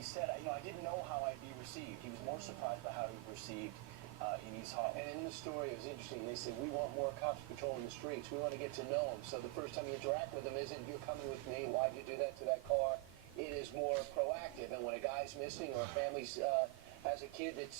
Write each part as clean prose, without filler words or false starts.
he said, I didn't know how I'd be received. He was more surprised by how he was received in East Harlem. And in the story, it was interesting. They said, we want more cops patrolling the streets. We want to get to know them. So the first time you interact with them isn't, you're coming with me, why'd you do that to that car? It is more proactive. And when a guy's missing or a family has a kid that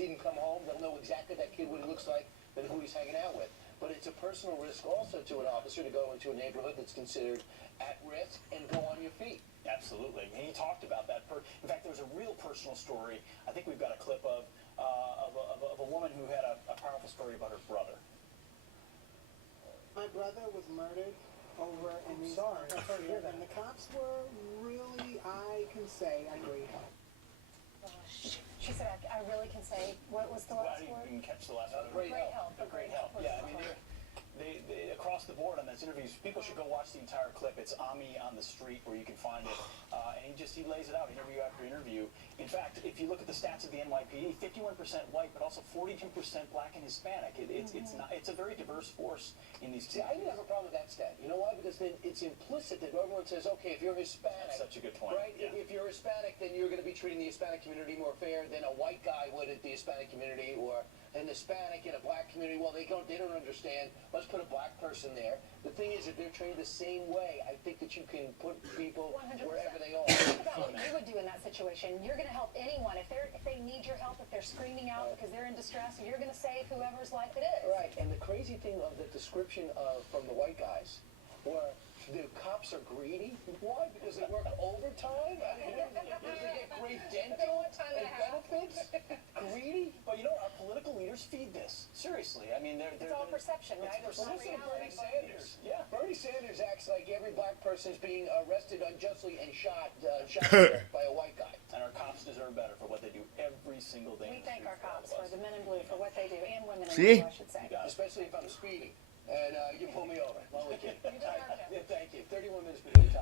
didn't come home, they'll know exactly that kid, what he looks like, and who he's hanging out with. But it's a personal risk also to an officer to go into a neighborhood that's considered at risk and go on your feet. Absolutely. And he talked about that. In fact, there was a real personal story. I think we've got a clip of a woman who had a powerful story about her brother. My brother was murdered over in these. Sorry to hear that. And the cops were really, I can say, a great help. She said, I really can say, what was the last Well, word? you can catch the last word. Great help. A great help. Yeah, I mean, they across the board on those interviews, people should go watch the entire clip. It's Ami on the Street where you can find it. And he lays it out interview after interview. In fact, if you look at the stats of the NYPD, 51% white, but also 42% black and Hispanic. It's a very diverse force in these. See, I didn't have a problem with that stat. You know why? Because then it's implicit that everyone says, okay, if you're Hispanic, That's such a good point. right? Yeah. If you're Hispanic, then you're going to be treating the Hispanic community more fair than a white guy would at the Hispanic community, or an Hispanic in a black community. Well, they don't understand. Let's put a black person there. The thing is, if they're trained the same way, I think that you can put people 100%. wherever they are. Think about what you would do in that situation. You're going to help anyone. If they need your help, if they're screaming out because they're in distress, you're going to save whoever's life it is. Right, and the crazy thing of the description from the white guys, where the cops are greedy. Why? Because they work overtime? I mean, because they get great dental and benefits? Greedy? But our political leaders feed this. Seriously, I mean, It's all perception, right? It's not Listen to Bernie reality. Sanders. Yeah. Bernie Sanders acts like every black person is being arrested unjustly and shot by a white guy. And our cops deserve better for what they do every single day. We thank our cops for the men in blue for what they do, and women in See? blue, I should say. Especially if I'm speeding and you pull me over. Well, we can. You deserve it. Yeah, thank you. 31 minutes between the top.